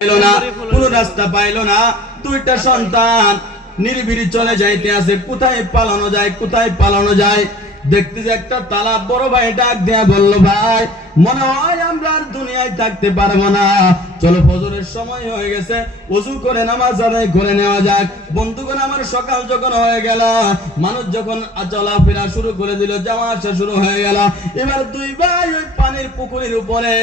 পাইলো না, কোন রাস্তা পাইলো না। দুইটা সন্তান নিরিবিড়ি চলে যাইতে আছে। কোথায় পালানো যায়, কোথায় পালানো যায়? দেখতে যে একটা তালা, বড় ভাই ডাক দেয়া বলল, ভাই মনে হয় আমরা আর দুনিয়ায় থাকতে পারব না। চলো ফজরের সময় হয়ে গেছে ওযু করে নামাজ আদায় করে নেওয়া যাক। বন্ধুগণ, আমার সকাল যখন হয়ে গেল, মানুষ যখন চলাফেরা শুরু করে দিল যাওয়া আসা শুরু হয়ে গেল, এবার দুই ভাই ওই পানির পুকুরের উপরে,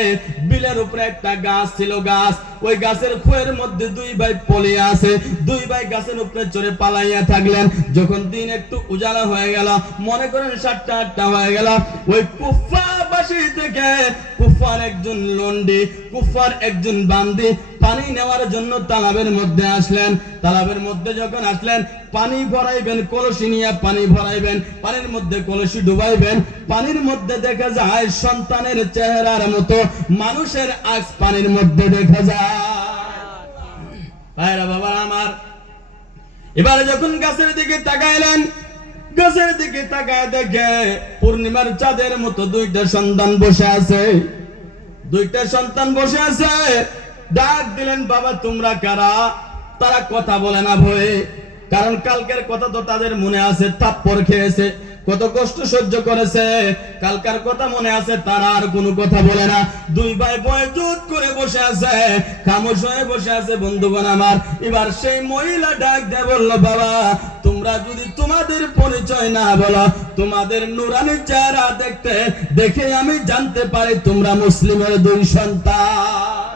বিলের উপরে একটা গাছ ছিল গাছ, ওই গাছের খোয়ের মধ্যে দুই ভাই পলে আছে, দুই ভাই গাছের উপরে চড়ে পালাইয়া থাকলেন। যখন দিন একটু উজালা হয়ে গেল, মনে করেন সাতটা আটটা হয়ে গেল, ওই পানির মধ্যে কলসি ডুবাইবেন। পানির মধ্যে দেখা যায় সন্তানের চেহারার মতো, মানুষের আজ পানির মধ্যে দেখা যায়। বাবা আমার, এবারে যখন গাছের দিকে তাকাইলেন গাছের দিকে তাকায় দেখে পূর্ণিমার চাঁদের মতো দুইটা সন্তান বসে আছে। দুইটা সন্তান বসে আছে। ডাক দিলেন, বাবা, তোমরা কারা? তারা কথা বলে না ভয়ে। কারণ কালকের কথা তো তাদের মনে আছে, থাপ্পড় খেয়েছে, কত কষ্ট সহ্য করেছে। কালকার কথা মনে আছে, তারা আর কোনো কথা বলে না। দুই ভাই বয় জুত করে বসে আছে, খামোশ হয়ে বসে আছে। বন্ধুগণ আমার, এবার সেই মহিলা ডাক দেয় বলল, বাবা তোমরা যদি তোমাদের পরিচয় না বলো, তোমাদের নুরানি চেহারা দেখতে, দেখে আমি জানতে পারি তোমরা মুসলিমের দুই সন্তান।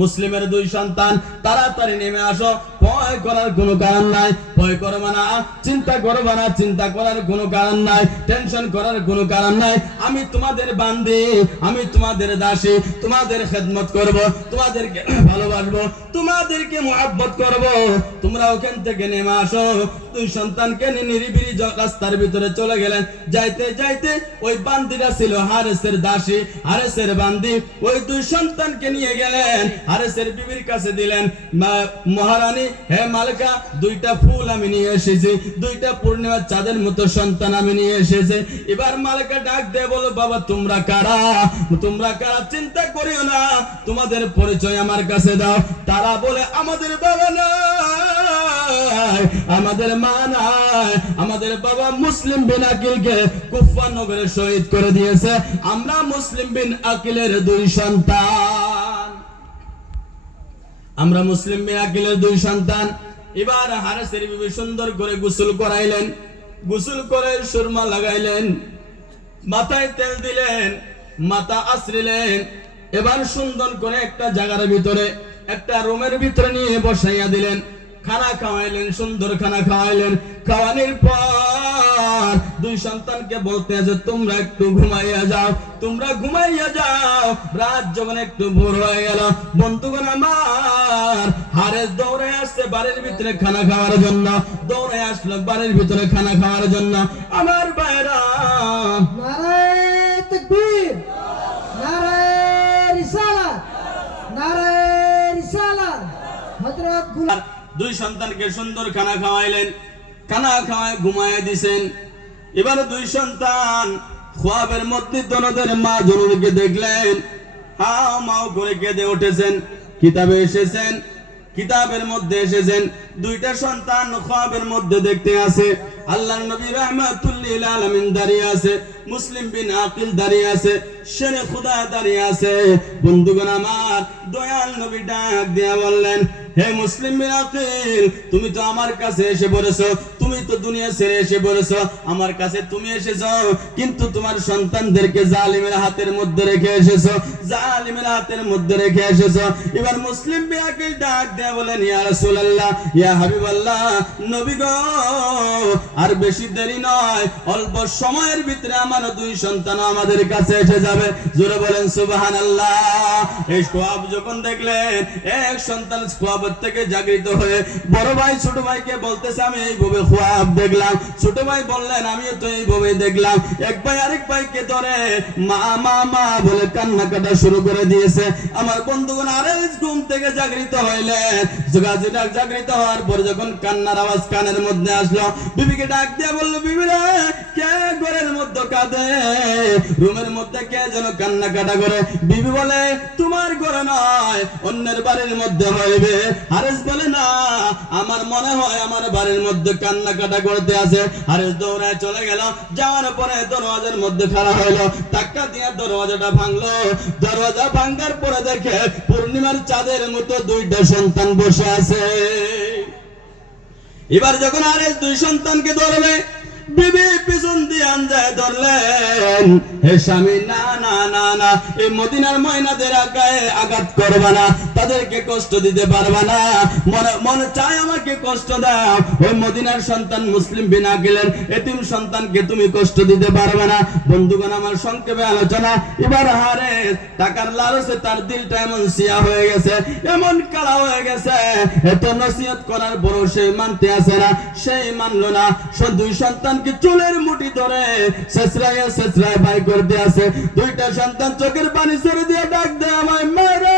মুসলিমের দুই সন্তান, তাড়াতাড়ি নেমে আসো। ভয় করার কোনো কারণ নাই, ভয় করবে না, চিন্তা করবে না, চিন্তা করার কোনো কারণ নাই টেনশন করার কোনো কারণ নাই। আমি তোমাদের বান্দি, আমি তোমাদের দাসী, তোমাদের খেদমত করব, তোমাদেরকে ভালোবাসবো, তোমাদেরকে মহাব্বত করব। তোমরা ওখান থেকে নেমে আসো। দুই সন্তানকে নিরিবিরি রাস্তার ভিতরে চলে গেলেন। যাইতে যাইতে ওই বান্দিরা ছিল হারেসের দাসী, হারেসের বান্দি। ওই দুই সন্তানকে নিয়ে গেলেন, হারেসের বিবির কাছে দিলেন মহারানী হে মালিকা, দুইটা ফুল আমি নিয়ে এসেছি। দুইটা পূর্ণিমার চাঁদের মতো সন্তান আমি নিয়ে এসেছি। এবার ডাক দিয়ে বলো, বাবা, তোমরা কারা? তোমরা কারা? চিন্তা করিও না। তোমাদের পরিচয় আমার কাছে দাও। তারা বলে, আমাদের বাবা নাই, আমাদের মা নাই, আমাদের বাবা মুসলিম বিন আকিলকে কুফা নগরে শহীদ করে দিয়েছে। আমরা মুসলিম বিন আকিলের দুই সন্তান। আমরা মুসলিম বিন আকিলের দুই সন্তান। এবার হারেসের বিবি সুন্দর করে গোসল করাইলেন। গোসল করে সুরমা লাগাইলেন। মাথায় তেল দিলেন, মাথা আশ্রিলেন এবার সুন্দর করে একটা জায়গার ভিতরে, একটা রুমের ভিতরে নিয়ে বসাইয়া দিলেন। খানা খাওয়াইলেন, সুন্দর খানা খাওয়াইলেন। খাওয়ানির পর দুই সন্তানকে বলতে যে তোমরা একটু ঘুমাইয়া যাও তোমরা ঘুমাইয়া যাও। রাত যখন একটু ভোর হয়ে গেল বন্ধুগণ আমার হারেস দৌড়ে আসছে বাড়ির ভিতরে খানা খাওয়ার জন্য। দৌড়ে আসলো বাড়ির ভিতরে খানা খাওয়ার জন্য। আমার বাইরা নারায় তকবীর। নারায় রিসালাত। নারায় রিসালাত। হযরত দুই সন্তানকে সুন্দর খানা খাওয়াইলেন। খানা খাওয়ায় ঘুমায় দিছেন। এবার দুই সন্তান খোয়াবের মধ্যে দনদের মা জননীকে দেখলেন। হাও মাও করে কেঁদে উঠেছেন। কিতাবে এসেছেন, কিতাবের মধ্যে এসেছেন। দুইটা সন্তান খোয়াবের মধ্যে দেখতে আছে। আল্লাহ নবী রহমাতুল্লিল আলামিন দাঁড়িয়ে আছে। মুসলিম বিন আকিল দাঁড়িয়ে আছে। শেরে খুদা দাঁড়িয়ে আছে। বন্ধুগণ আমার, দয়াল নবী ডাক দিয়া বললেন হে মুসলিম আকিল তুমি তো আমার কাছে এসে পড়েছো, তুমি তো দুনিয়া ছেড়ে এসে পড়েছো, আমার কাছে তুমি এসেছ, কিন্তু তোমার সন্তানদেরকে জালিমের হাতের মধ্যে রেখে এসেছ, জালিমের হাতের মধ্যে রেখে এসেছ। এবার মুসলিম আকিল ডাক দিয়া বলেন, ইয়া রাসূলুল্লাহ, ইয়া হাবিবাল্লাহ, নবী গো, আর বেশি দেরি নয়, অল্প সময়ের ভিতরে আমার দুই সন্তান আমাদের কাছে এসে যাবে। জোরে বলেন, সুবহানাল্লাহ। এই সোয়াব যখন দেখলেন, এক সন্তান সোয়াব মহাব্বত থেকে জাগৃত হয়ে বড় ভাই, ছোট ভাইকে বলতেছে, আমি এইভাবে খুয়াব দেখলাম। ছোট ভাই বললেন, আমিও তো এইভাবে দেখলাম। এক ভাই আরেক ভাইকে ধরে, মা মা মা, বলে কান্না কাটা শুরু করে দিয়েছে। আমার বন্ধুগণ আরে ঘুম থেকে জাগৃত হইলেন। যোগাযোগ জাগৃত হওয়ার পর যখন কান্নার আওয়াজ কানের মধ্যে আসলো, বিবিকে ডাক দিয়ে বলল বিবি রে কে ঘরের মধ্যে কাঁদে? রুমের মধ্যে কে যেন কান্না কাটা করে? বিবি বলে, তোমার ঘরে নয়, অন্যের বাড়ির মধ্যে হইবে হারেস বলে, না, আমার মনে হয় আমার বাড়ির মধ্যে কান্না কাটা করতে আছে। হারেস দৌড়ায় চলে গেল। যাওয়ার পরে দরওয়াজার মধ্যে খাড়া হইল। টাক্কা দিয়ে দরওয়াজাটা ভাঙলো। দরওয়াজা ভাঙার পরে দেখে পূর্ণিমার চাঁদের মতো দুইটা সন্তান বসে আছে। এবার যখন আরে দুই সন্তানকে ধরবে সন্তান এতিম সন্তানকে তুমি কষ্ট দিতে পারবে না। বন্ধুগণ, আমার সংক্ষেপে আলোচনা। এবার হারে টাকার লালসে তার দিলটা এমন সিয়া হয়ে গেছে, এমন কালা হয়ে গেছে। এত নসিহত করার পরও সে মানতে আসে না সেই মানলো না। দুই সন্তানকে চুলের মুঠি ধরে শেষরায় শেষরায় ভাই করতে আসে। দুইটা সন্তান চোখের পানি ছেড়ে দিয়ে ডাক দেয়, আমায় মেরে।